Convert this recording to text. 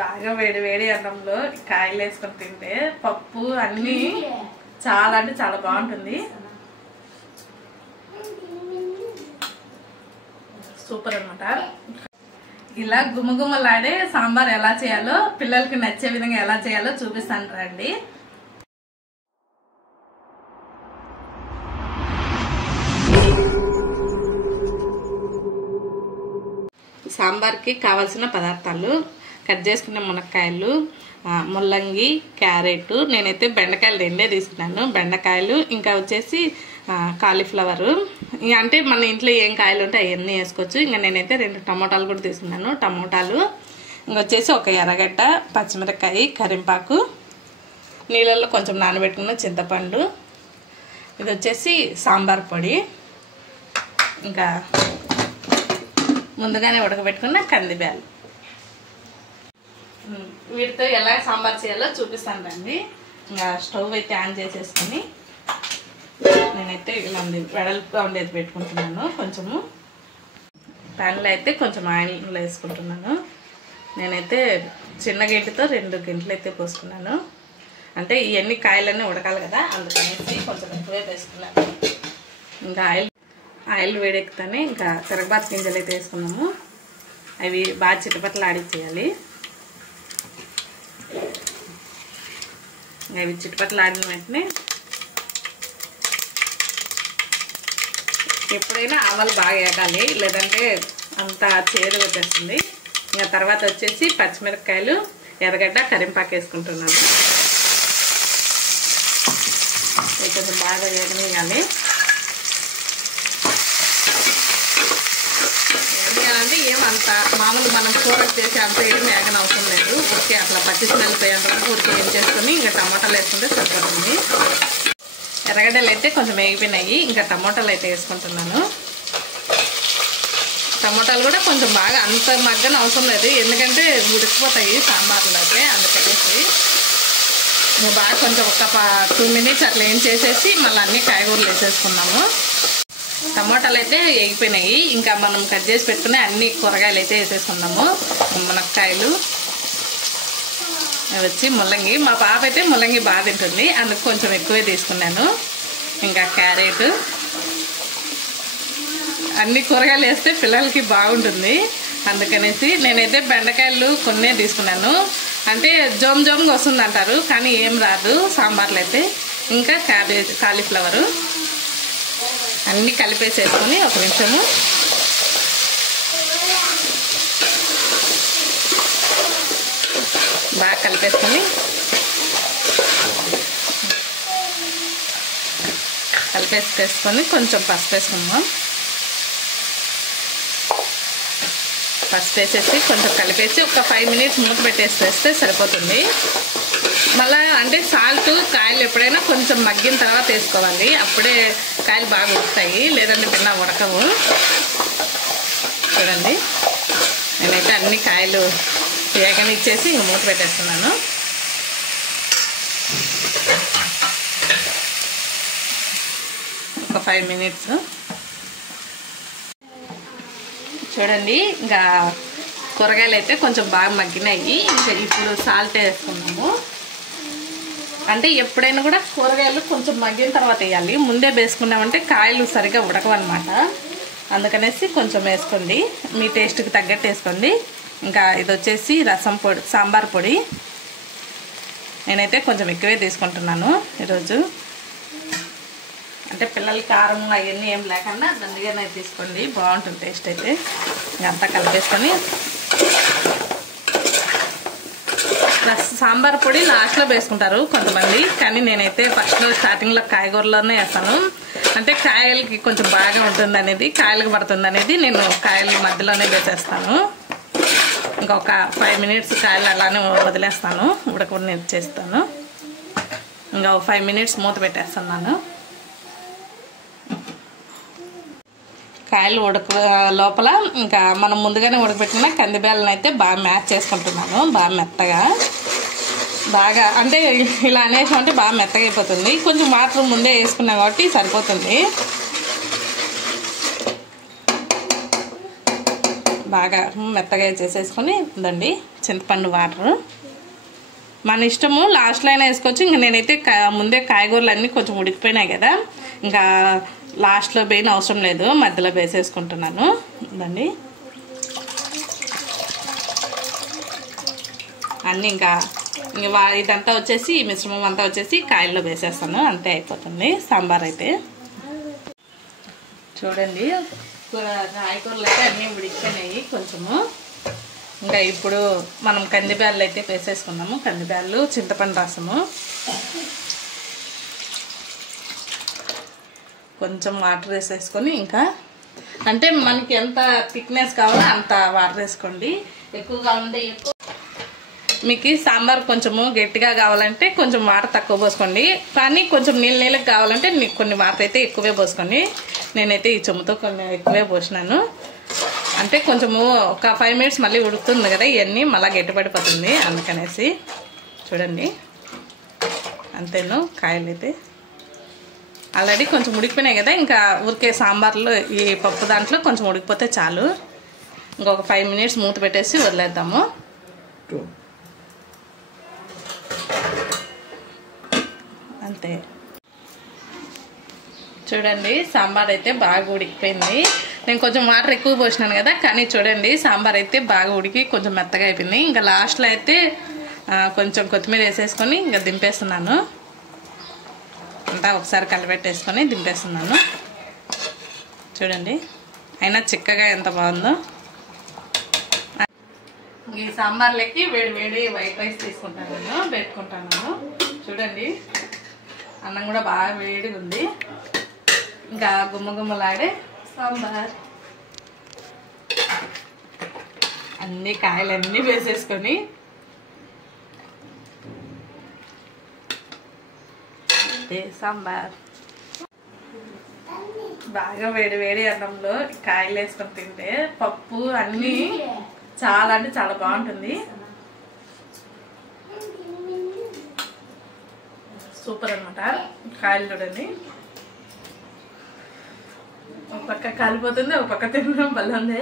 బాగా వేడి వేడి అన్నంలో కాయలు వేసుకొని తింటే పప్పు అన్నీ చాలా అంటే చాలా బాగుంటుంది. సూపర్ అన్నమాట. ఇలా గుమగుమలాడే సాంబార్ ఎలా చేయాలో పిల్లలకి నచ్చే విధంగా ఎలా చేయాలో చూపిస్తాను రండి. సాంబార్కి కావాల్సిన పదార్థాలు కట్ చేసుకున్న మునక్కాయలు, ముల్లంగి, క్యారెట్, నేనైతే బెండకాయలు రెండే తీసుకున్నాను. బెండకాయలు ఇంకా వచ్చేసి కాలీఫ్లవరు, అంటే మన ఇంట్లో ఏం కాయలు ఉంటే అవన్నీ వేసుకోవచ్చు. ఇంకా నేనైతే 2 టమోటాలు కూడా తీసుకున్నాను. టమోటాలు ఇంకొచ్చేసి ఒక ఎర్రగడ్డ, పచ్చిమిరపకాయ, కరింపాకు, నీళ్ళల్లో కొంచెం నానబెట్టుకున్న చింతపండు, ఇది వచ్చేసి సాంబార్ పొడి, ఇంకా ముందుగానే ఉడకబెట్టుకున్న కందిబ్యాలు. వీటితో ఎలా సాంబార్ చేయాలో చూపిస్తాను రండి. ఇంకా స్టవ్ అయితే ఆన్ చేసేసుకొని నేనైతే ఇలా వెడల్పుగా ఉండేది పెట్టుకుంటున్నాను. కొంచెము ప్యాన్లో అయితే కొంచెం ఆయిల్ వేసుకుంటున్నాను. నేనైతే చిన్న గంటతో 2 గంటలు అయితే పోసుకున్నాను. అంటే ఇవన్నీ కాయలన్నీ ఉడకాలి కదా, అందుకనేసి కొంచెం ఎక్కువే వేసుకున్నాను. ఇంకా ఆయిల్ వేడెక్కుతానే ఇంకా తిరగబాతు గింజలు అయితే వేసుకున్నాము. అవి బాగా చిటపట్లు ఆడిచ్చేయాలి. అవి చిటపట్లు ఆడిన వెంటనే ఎప్పుడైనా ఆవాలు బాగా వేగాలి, లేదంటే అంత చేదు వచ్చేస్తుంది. ఇంకా తర్వాత వచ్చేసి పచ్చిమిరపకాయలు, ఎర్రగడ్డ, కరింపాకు వేసుకుంటున్నాను. కొంచెం బాగా వేగనియాలి. వేయాలంటే ఏమంత మామూలు మనం కూరకు చేసి అంత ఏం వేగన అవసరం లేదు. ఓకే, అట్లా పచ్చి స్మెల్ పోయేంత ఊరికి ఏం చేసుకుని ఇంకా టమాటాలు వేసుకుంటే సరిపోతుంది. ఎర్రగడ్డలు అయితే కొంచెం వేగిపోయినాయి. ఇంకా టమోటాలు అయితే వేసుకుంటున్నాను. టమోటాలు కూడా కొంచెం బాగా అంత మగ్గన అవసరం లేదు, ఎందుకంటే ఉడికిపోతాయి సాంబార్లో అయితే. అందుకనేసి బాగా కొంచెం ఒక 2 మినిట్స్ అట్లా ఏం చేసేసి మళ్ళీ అన్ని కాయగూరలు వేసేసుకున్నాము. టమోటాలు అయితే వేగిపోయినాయి. ఇంకా మనం కట్ చేసి పెట్టుకుని అన్ని కూరగాయలు అయితే వేసేసుకున్నాము. మునక్కాయలు వచ్చి ముల్లంగి, మా పాప అయితే ముల్లంగి బాగా తింటుంది, అందుకు కొంచెం ఎక్కువే తీసుకున్నాను. ఇంకా క్యారెట్, అన్ని కూరగాయలు వేస్తే పిల్లలకి బాగుంటుంది, అందుకనేసి నేనైతే బెండకాయలు కొన్నే తీసుకున్నాను. అంటే జోమ్గా వస్తుంది అంటారు, కానీ ఏం రాదు సాంబార్లు అయితే. ఇంకా క్యాబేజ్, కాలీఫ్లవరు అన్నీ కలిపేసేసుకొని ఒక నిమిషము బాగా కలిపేసుకొని కొంచెం పసుపు వేసుకుందాం. పసుపు వేసేసి కొంచెం కలిపేసి ఒక 5 మినిట్స్ మూత పెట్టేస్తే సరిపోతుంది. మళ్ళీ అంటే సాల్ట్ కాయలు ఎప్పుడైనా కొంచెం మగ్గిన తర్వాత వేసుకోవాలి, అప్పుడే కాయలు బాగా ఉడుకుతాయి, లేదంటే పిన్న ఉడకవు. చూడండి, నేనైతే అన్ని కాయలు వేగనిచ్చేసి ఇంక మూత పెట్టేస్తున్నాను. ఒక 5 మినిట్స్ చూడండి. ఇంకా కూరగాయలు అయితే కొంచెం బాగా మగ్గినాయి. ఇంకా ఇప్పుడు సాల్ట్ వేసుకున్నాము. అంటే ఎప్పుడైనా కూడా కూరగాయలు కొంచెం మగ్గిన తర్వాత వేయాలి, ముందే వేసుకున్నామంటే కాయలు సరిగా ఉడకవన్నమాట. అందుకనేసి కొంచెం వేసుకోండి, మీ టేస్ట్కి తగ్గట్టు వేసుకోండి. ఇంకా ఇది వచ్చేసి రసం పొడి, సాంబార్ పొడి, నేనైతే కొంచెం ఎక్కువే తీసుకుంటున్నాను ఈరోజు. అంటే పిల్లలకి కారం అవన్నీ ఏం లేకుండా దండిగానే తీసుకోండి, బాగుంటుంది టేస్ట్ అయితే. అంతా కలిపేసుకొని సాంబార్ పొడి లాస్ట్లో వేసుకుంటారు కొంతమంది, కానీ నేనైతే ఫస్ట్లో స్టార్టింగ్లో కాయగూరలోనే వేస్తాను. అంటే కాయలకి కొంచెం బాగా ఉంటుంది అనేది, కాయలకు పడుతుంది అనేది నేను కాయల మధ్యలోనే వేసేస్తాను. ఇంకొక 5 మినిట్స్ కాయలు అలానే వదిలేస్తాను, ఉడకని చేస్తాను. ఇంకా 5 మినిట్స్ మూత పెట్టేస్తున్నాను. కాయలు లోపల ఇంకా మనం ముందుగానే ఉడకబెట్టిన కందిబ్యాలను అయితే బాగా మ్యాచ్ చేసుకుంటున్నాను. బాగా మెత్తగా, బాగా అంటే ఇలా అనేసామంటే బాగా మెత్తగా అయిపోతుంది. కొంచెం వాటర్ ముందే వేసుకున్నాం కాబట్టి సరిపోతుంది. బాగా మెత్తగా చేసేసుకొని ఉందండి చింతపండు వాటర్ మన ఇష్టము లాస్ట్లో అయినా వేసుకోవచ్చు. ఇంకా నేనైతే ముందే కాయగూరలు అన్నీ కొంచెం ఉడికిపోయినాయి కదా, ఇంకా లాస్ట్లో వేయని అవసరం లేదు, మధ్యలో వేసేసుకుంటున్నాను. ఉందండి అన్నీ ఇంకా ఇదంతా వచ్చేసి ఈ మిశ్రమం అంతా వచ్చేసి కాయల్లో వేసేస్తాను, అంతే అయిపోతుంది సాంబార్ అయితే. చూడండి కాయగూరలు అయితే అన్నీ ఉడికిపోయినాయి కొంచెము. ఇంకా ఇప్పుడు మనం కందిబ్యాళ్ళు అయితే వేసేసుకున్నాము. కందిబ్యాళ్ళు, చింతపండు రసము, కొంచెం వాటర్ వేసేసుకొని, ఇంకా అంటే మనకి ఎంత థిక్నెస్ కావాలో అంత వాటర్ వేసుకోండి. ఎక్కువ కావాలంటే ఎక్కువ, మీకు సాంబార్ కొంచెము గట్టిగా కావాలంటే కొంచెం వాటర్ తక్కువ పోసుకోండి, కానీ కొంచెం నీళ్ళకి కావాలంటే కొన్ని వాటర్ అయితే ఎక్కువే పోసుకోండి. నేనైతే ఈ చెమ్ముతో కొన్ని ఎక్కువే పోసినాను. అంటే కొంచెము ఒక 5 minutes మళ్ళీ ఉడుకుతుంది కదా, ఇవన్నీ మళ్ళీ గట్టిపడిపోతుంది, అందుకనేసి. చూడండి అంతేను, కాయలు అయితే ఆల్రెడీ కొంచెం ఉడికిపోయినాయి కదా, ఇంకా ఊరికే సాంబార్లో ఈ పప్పు దాంట్లో కొంచెం ఉడికిపోతే చాలు. ఇంకొక 5 minutes మూత పెట్టేసి వదిలేద్దాము. అంతే. చూడండి సాంబార్ అయితే బాగా ఉడికిపోయింది. నేను కొంచెం వాటర్ ఎక్కువ పోసినాను కదా, కానీ చూడండి సాంబార్ అయితే బాగా ఉడికి కొంచెం మెత్తగా అయిపోయింది. ఇంకా లాస్ట్లో అయితే కొంచెం కొత్తిమీర వేసేసుకొని ఇంకా దింపేస్తున్నాను. అంతా ఒకసారి కలిపెట్టేసుకొని దింపేస్తున్నాను. చూడండి అయినా చిక్కగా ఎంత బాగుందో. ఈ సాంబార్లకి వేడి వేడి వైట్ రైస్ తీసుకుంటాను, పెట్టుకుంటాను. చూడండి అన్నం కూడా బాగా వేడిగా ఉంది, ఇంకా గుమ్మగుమ్మలాడే సాంబార్. అన్ని కాయలన్నీ వేసేసుకొని సాంబార్ బాగా వేడి వేడి అన్నంలో కాయలు వేసుకొని తింటే పప్పు అన్నీ చాలా అంటే చాలా బాగుంటుంది. సూపర్ అనమాట. కాయలు చూడండి, ఒక పక్క కాలిపోతుంది, ఒక పక్క తినడం భలే ఉంది.